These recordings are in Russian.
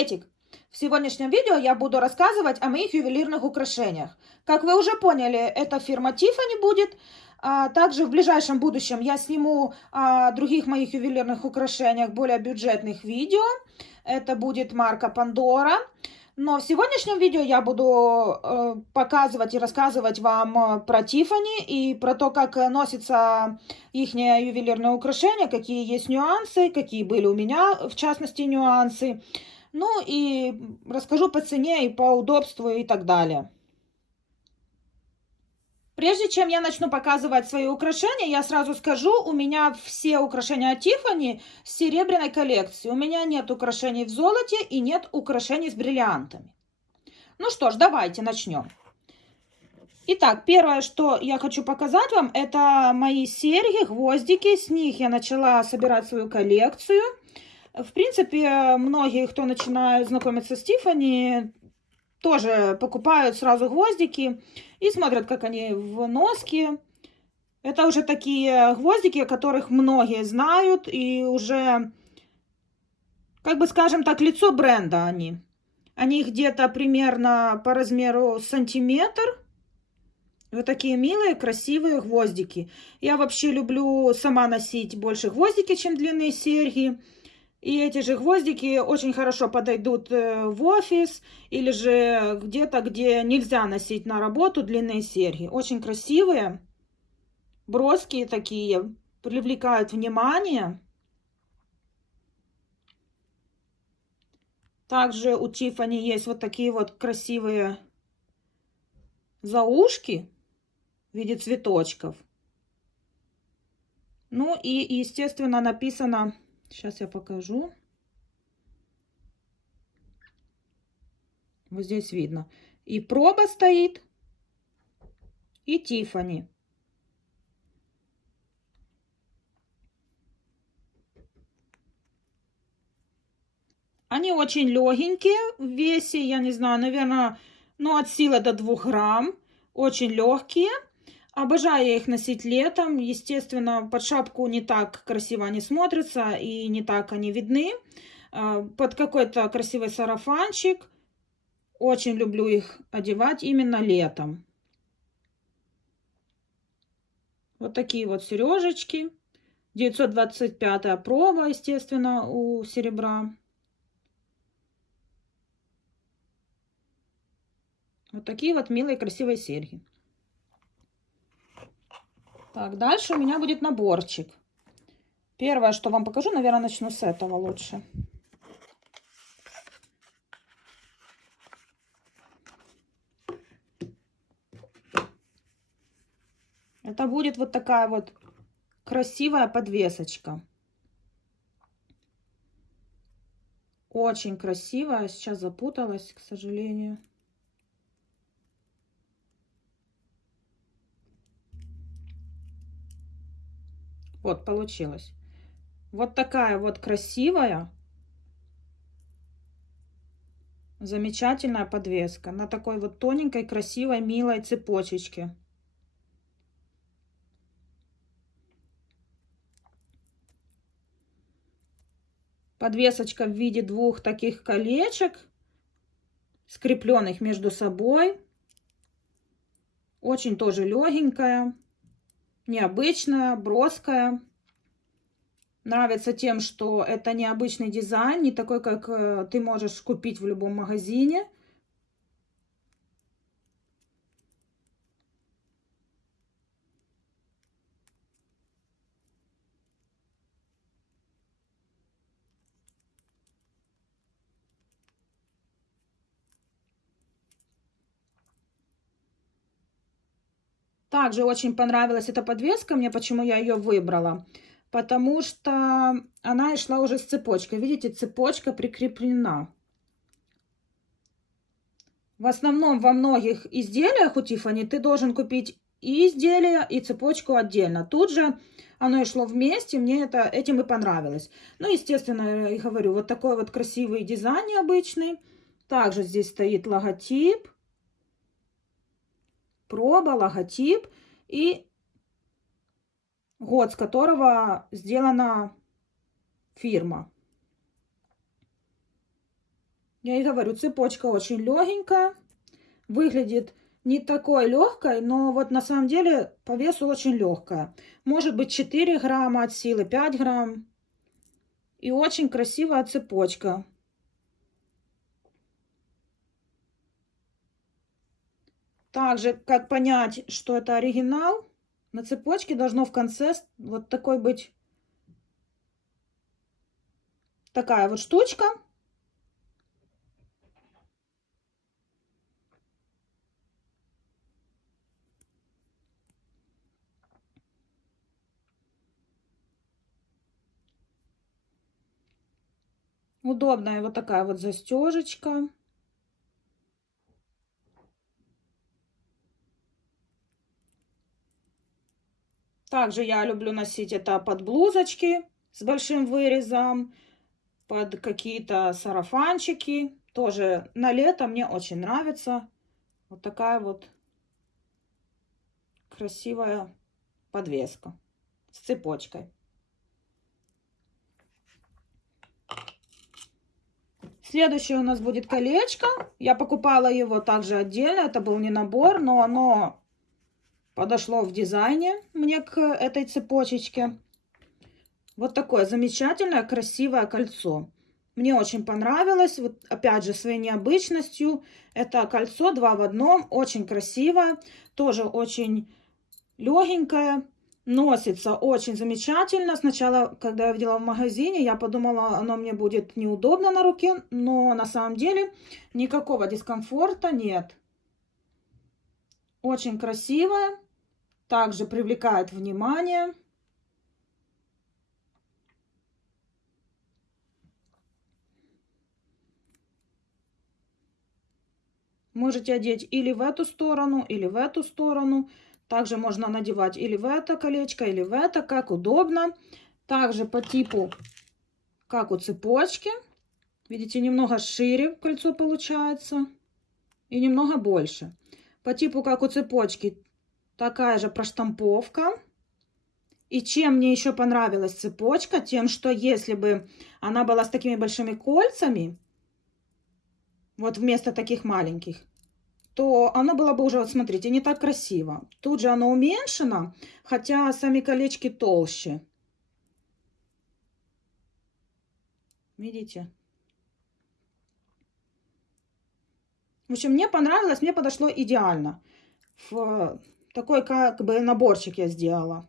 Приветик! В сегодняшнем видео я буду рассказывать о моих ювелирных украшениях. Как вы уже поняли, это фирма Tiffany будет. Также в ближайшем будущем я сниму о других моих ювелирных украшениях, более бюджетных видео. Это будет марка Pandora. Но в сегодняшнем видео я буду показывать и рассказывать вам про Tiffany и про то, как носится их ювелирные украшения, какие есть нюансы, какие были у меня, в частности, нюансы. Ну и расскажу по цене и по удобству и так далее. Прежде чем я начну показывать свои украшения, я сразу скажу, у меня все украшения от Tiffany с серебряной коллекции. У меня нет украшений в золоте и нет украшений с бриллиантами. Ну что ж, давайте начнем. Итак, первое, что я хочу показать вам, это мои серьги, гвоздики. С них я начала собирать свою коллекцию. В принципе, многие, кто начинает знакомиться с Tiffany, тоже покупают сразу гвоздики и смотрят, как они в носке. Это уже такие гвоздики, о которых многие знают, и уже, как бы скажем так, лицо бренда они. Они где-то примерно по размеру сантиметр. Вот такие милые, красивые гвоздики. Я вообще люблю сама носить больше гвоздики, чем длинные серьги. И эти же гвоздики очень хорошо подойдут в офис или же где-то, где нельзя носить на работу длинные серьги. Очень красивые, броские такие, привлекают внимание. Также у Tiffany есть вот такие вот красивые заушки в виде цветочков. Ну и, естественно, написано... Сейчас я покажу. Вот здесь видно. И проба стоит, и Tiffany. Они очень легенькие в весе, я не знаю, наверное, ну, от силы до 2 грамм. Очень легкие. Обожаю я их носить летом. Естественно, под шапку не так красиво они смотрятся и не так они видны. Под какой-то красивый сарафанчик. Очень люблю их одевать именно летом. Вот такие вот сережечки. 925-я проба, естественно, у серебра. Вот такие вот милые красивые серьги. Так, дальше у меня будет наборчик. Первое, что вам покажу, наверное, начну с этого лучше. Это будет вот такая вот красивая подвесочка. Очень красивая. Сейчас запуталась, к сожалению. Вот, получилось. Вот такая вот красивая, замечательная подвеска на такой вот тоненькой, красивой, милой цепочечке. Подвесочка в виде двух таких колечек, скрепленных между собой. Очень тоже легенькая, необычная, броская. Нравится тем, что это необычный дизайн, не такой, как ты можешь купить в любом магазине. Также очень понравилась эта подвеска мне, почему я ее выбрала. Потому что она шла уже с цепочкой. Видите, цепочка прикреплена. В основном во многих изделиях у Tiffany ты должен купить и изделие, и цепочку отдельно. Тут же оно и шло вместе, мне этим и понравилось. Ну, естественно, я говорю, вот такой вот красивый дизайн необычный. Также здесь стоит логотип. Проба, логотип и год, с которого сделана фирма. Я и говорю, цепочка очень легенькая, выглядит не такой легкой, но вот на самом деле по весу очень легкая. Может быть 4 грамма от силы, 5 грамм. И очень красивая цепочка. Также, как понять, что это оригинал, на цепочке должно в конце вот такой быть, такая вот штучка. Удобная вот такая вот застежечка. Также я люблю носить это под блузочки с большим вырезом, под какие-то сарафанчики. Тоже на лето мне очень нравится. Вот такая вот красивая подвеска с цепочкой. Следующее у нас будет колечко. Я покупала его также отдельно. Это был не набор, но оно подошло в дизайне мне к этой цепочечке. Вот такое замечательное, красивое кольцо. Мне очень понравилось. Вот опять же, своей необычностью. Это кольцо 2 в 1. Очень красивое. Тоже очень легенькое. Носится очень замечательно. Сначала, когда я видела в магазине, я подумала, оно мне будет неудобно на руке. Но на самом деле никакого дискомфорта нет. Очень красивое. Также привлекает внимание. Можете одеть или в эту сторону, или в эту сторону. Также можно надевать или в это колечко, или в это, как удобно. Также по типу, как у цепочки. Видите, немного шире кольцо получается и немного больше. По типу, как у цепочки, такая же проштамповка. И чем мне еще понравилась цепочка, тем, что если бы она была с такими большими кольцами, вот вместо таких маленьких, то оно было бы уже, вот смотрите, не так красиво. Тут же оно уменьшено, хотя сами колечки толще. Видите? В общем, мне понравилось, мне подошло идеально. В такой как бы наборчик я сделала.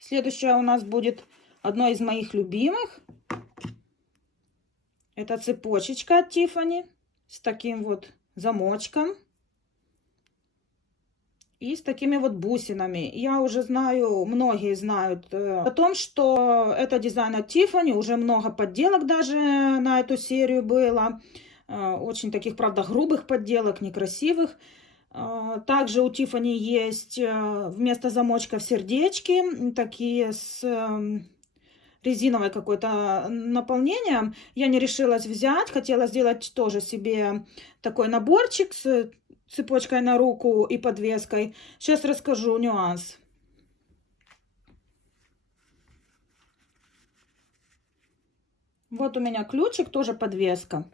Следующее у нас будет одно из моих любимых. Это цепочечка от Tiffany с таким вот замочком. И с такими вот бусинами. Я уже знаю, многие знают о том, что это дизайн от Tiffany. Уже много подделок даже на эту серию было. Очень таких, правда, грубых подделок, некрасивых. Также у Tiffany есть вместо замочков сердечки, такие с резиновой какой-то наполнением. Я не решилась взять, хотела сделать тоже себе такой наборчик с цепочкой на руку и подвеской. Сейчас расскажу нюанс. Вот у меня ключик, тоже подвеска.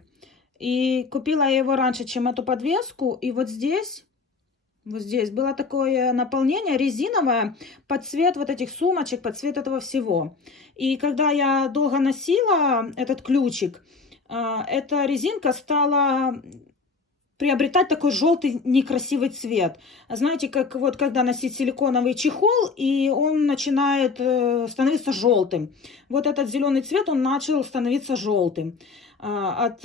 И купила я его раньше, чем эту подвеску. И вот здесь было такое наполнение резиновое под цвет вот этих сумочек, под цвет этого всего. И когда я долго носила этот ключик, эта резинка стала приобретать такой желтый некрасивый цвет. Знаете, как вот когда носить силиконовый чехол, и он начинает становиться желтым. Вот этот зеленый цвет, он начал становиться желтым. От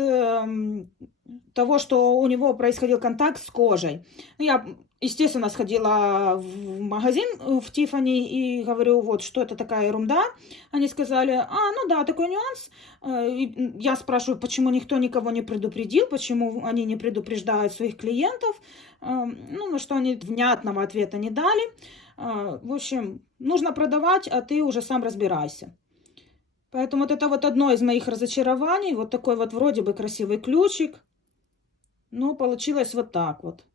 того, что у него происходил контакт с кожей. Я, естественно, сходила в магазин в Tiffany и говорю, вот, что это такая ерунда. Они сказали, ну да, такой нюанс. И я спрашиваю, почему никто никого не предупредил, почему они не предупреждают своих клиентов. Ну, на что они внятного ответа не дали. В общем, нужно продавать, а ты уже сам разбирайся. Поэтому вот это вот одно из моих разочарований. Вот такой вот вроде бы красивый ключик. Но получилось вот так вот.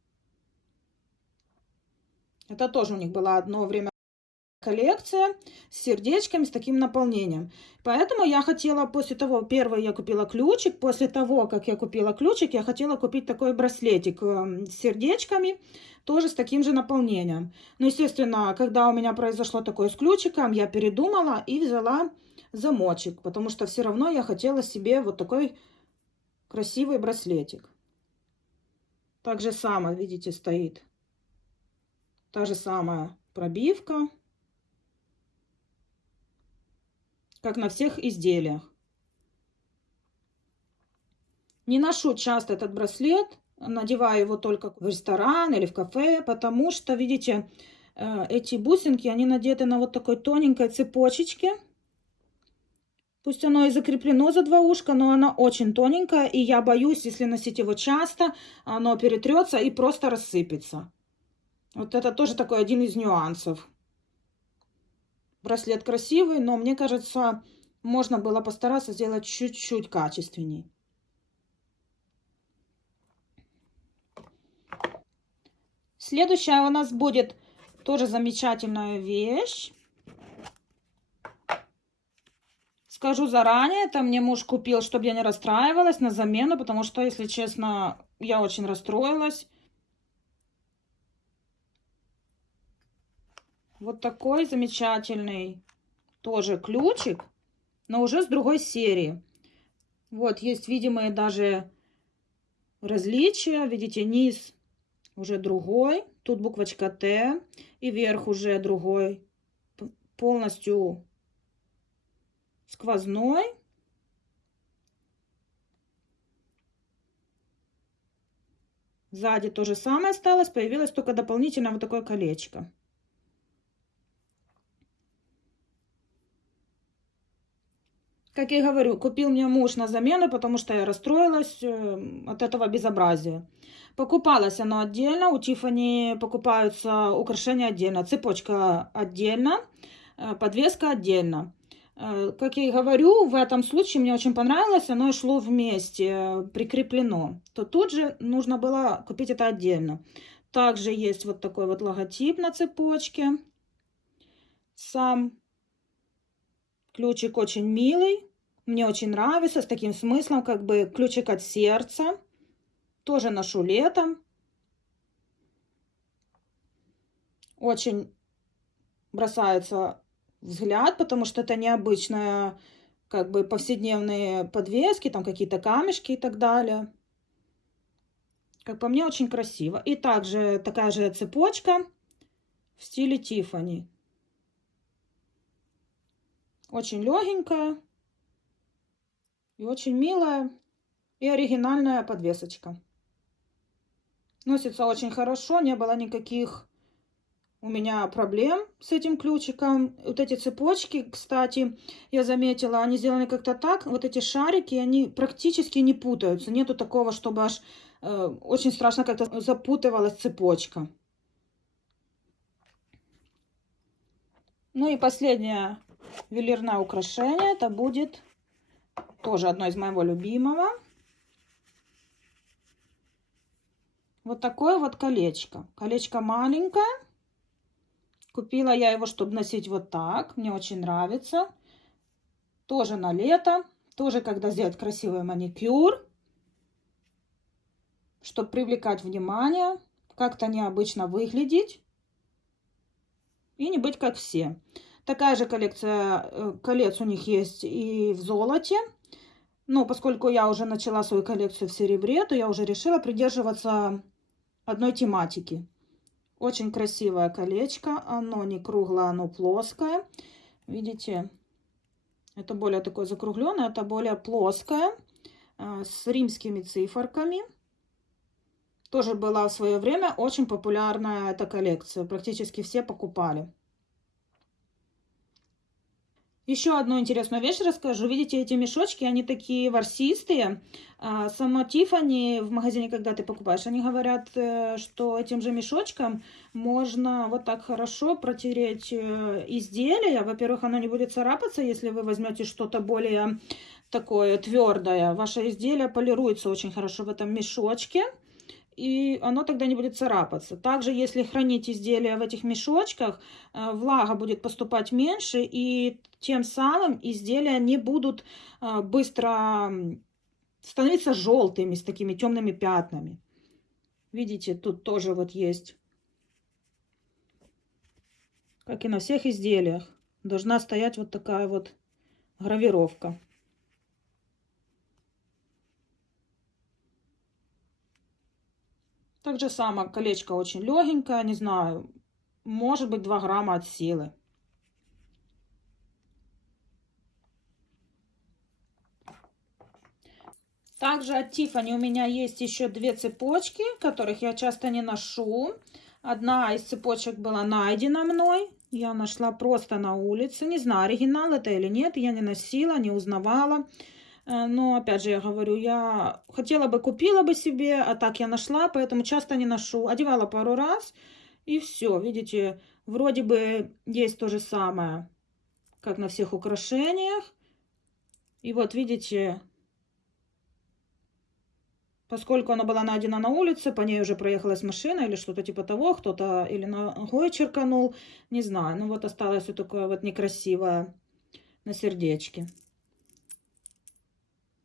Это тоже у них была одно время коллекция с сердечками, с таким наполнением. Поэтому я хотела после того, первый я купила ключик, после того, как я купила ключик, я хотела купить такой браслетик с сердечками, тоже с таким же наполнением. Но, естественно, когда у меня произошло такое с ключиком, я передумала и взяла замочек, потому что все равно я хотела себе вот такой красивый браслетик. Так же самое, видите, стоит та же самая пробивка, как на всех изделиях. Не ношу часто этот браслет, надеваю его только в ресторан или в кафе, потому что, видите, эти бусинки, они надеты на вот такой тоненькой цепочечке. Пусть оно и закреплено за два ушка, но оно очень тоненькое, и я боюсь, если носить его часто, оно перетрется и просто рассыпется. Вот это тоже такой один из нюансов. Браслет красивый, но мне кажется, можно было постараться сделать чуть-чуть качественней. Следующая у нас будет тоже замечательная вещь. Скажу заранее, это мне муж купил, чтобы я не расстраивалась, на замену, потому что, если честно, я очень расстроилась. Вот такой замечательный тоже ключик, но уже с другой серии. Вот, есть видимые даже различия. Видите, низ уже другой. Тут буквочка Т. И верх уже другой. Полностью сквозной. Сзади то же самое осталось. Появилось только дополнительно вот такое колечко. Как я говорю, купил мне муж на замену, потому что я расстроилась от этого безобразия. Покупалось оно отдельно, у Тиффани покупаются украшения отдельно, цепочка отдельно, подвеска отдельно. Как я и говорю, в этом случае мне очень понравилось, оно шло вместе, прикреплено. То тут же нужно было купить это отдельно. Также есть вот такой вот логотип на цепочке. Сам ключик очень милый, мне очень нравится, с таким смыслом, как бы ключик от сердца. Тоже ношу летом. Очень бросается взгляд, потому что это необычная, как бы повседневные подвески, там какие-то камешки и так далее. Как по мне, очень красиво. И также такая же цепочка в стиле Тиффани. Очень легенькая и очень милая и оригинальная подвесочка. Носится очень хорошо, не было никаких у меня проблем с этим ключиком. Вот эти цепочки, кстати, я заметила, они сделаны как-то так. Вот эти шарики, они практически не путаются. Нету такого, чтобы аж очень страшно как-то запутывалась цепочка. Ну и последнее ювелирное украшение. Это будет тоже одно из моего любимого. Вот такое вот колечко. Колечко маленькое. Купила я его, чтобы носить вот так. Мне очень нравится. Тоже на лето. Тоже, когда сделать красивый маникюр. Чтобы привлекать внимание. Как-то необычно выглядеть. И не быть как все. Такая же коллекция колец у них есть и в золоте. Но поскольку я уже начала свою коллекцию в серебре, то я уже решила придерживаться одной тематики. Очень красивое колечко. Оно не круглое, оно плоское. Видите, это более такое закругленное, это более плоское. С римскими циферками. Тоже была в свое время очень популярная эта коллекция. Практически все покупали. Еще одну интересную вещь расскажу. Видите, эти мешочки, они такие ворсистые. Сама Тиффани в магазине, когда ты покупаешь, они говорят, что этим же мешочком можно вот так хорошо протереть изделие. Во-первых, оно не будет царапаться, если вы возьмете что-то более такое твердое. Ваше изделие полируется очень хорошо в этом мешочке. и оно тогда не будет царапаться. Также, если хранить изделия в этих мешочках, влага будет поступать меньше, и тем самым изделия не будут быстро становиться желтыми, с такими темными пятнами. Видите, тут тоже вот есть, как и на всех изделиях, должна стоять вот такая вот гравировка. Так же само, колечко очень легенькое, не знаю, может быть 2 грамма от силы. Также от Tiffany у меня есть еще 2 цепочки, которых я часто не ношу. Одна из цепочек была найдена мной. Я нашла просто на улице. Не знаю, оригинал это или нет. Я не носила, не узнавала. Но, опять же, я говорю, я хотела бы, купила бы себе, а так я нашла, поэтому часто не ношу. Одевала пару раз, и все. Видите, вроде бы есть то же самое, как на всех украшениях. И вот, видите, поскольку она была найдена на улице, по ней уже проехалась машина или что-то типа того, кто-то или ногой черканул, не знаю. Ну вот осталось вот такое вот некрасивое на сердечке.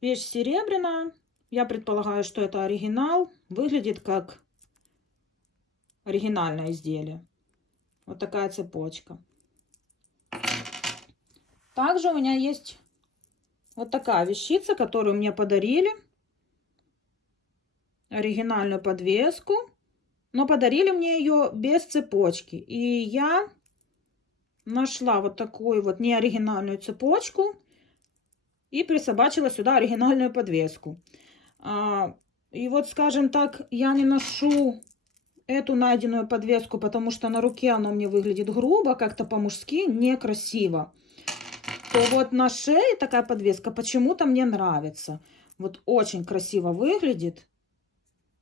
Вещь серебряная. Я предполагаю, что это оригинал. Выглядит как оригинальное изделие. Вот такая цепочка. Также у меня есть вот такая вещица, которую мне подарили. Оригинальную подвеску. Но подарили мне ее без цепочки. И я нашла вот такую вот неоригинальную цепочку. И присобачила сюда оригинальную подвеску. И вот, скажем так, я не ношу эту найденную подвеску, потому что на руке она мне выглядит грубо, как-то по-мужски, некрасиво. То вот на шее такая подвеска почему-то мне нравится. Вот очень красиво выглядит.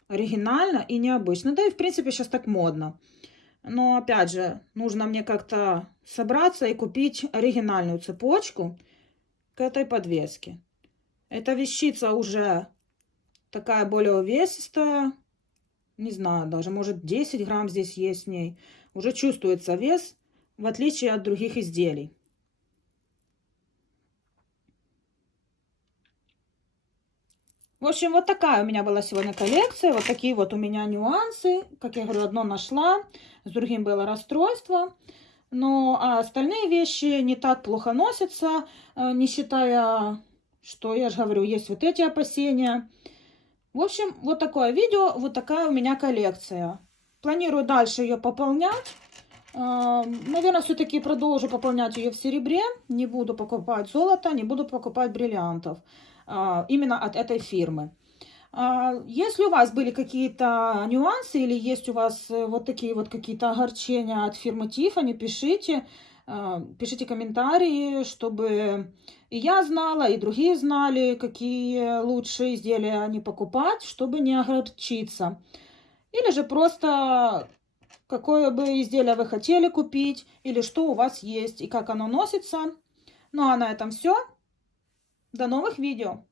Оригинально и необычно. Да и в принципе сейчас так модно. Но опять же, нужно мне как-то собраться и купить оригинальную цепочку к этой подвеске. Эта вещица уже такая более увесистая. Не знаю, даже может 10 грамм здесь есть в ней. Уже чувствуется вес, в отличие от других изделий. В общем, вот такая у меня была сегодня коллекция. Вот такие вот у меня нюансы. Как я говорю, одно нашла, с другим было расстройство. Но остальные вещи не так плохо носятся, не считая, что, я же говорю, есть вот эти опасения. В общем, вот такое видео, вот такая у меня коллекция. Планирую дальше ее пополнять. Наверное, все-таки продолжу пополнять ее в серебре. Не буду покупать золото, не буду покупать бриллиантов. Именно от этой фирмы. Если у вас были какие-то нюансы или есть у вас вот такие вот какие-то огорчения от фирмы Tiffany, пишите. Пишите комментарии, чтобы и я знала, и другие знали, какие лучшие изделия они покупать, чтобы не огорчиться. Или же просто какое бы изделие вы хотели купить, или что у вас есть, и как оно носится. Ну а на этом все. До новых видео!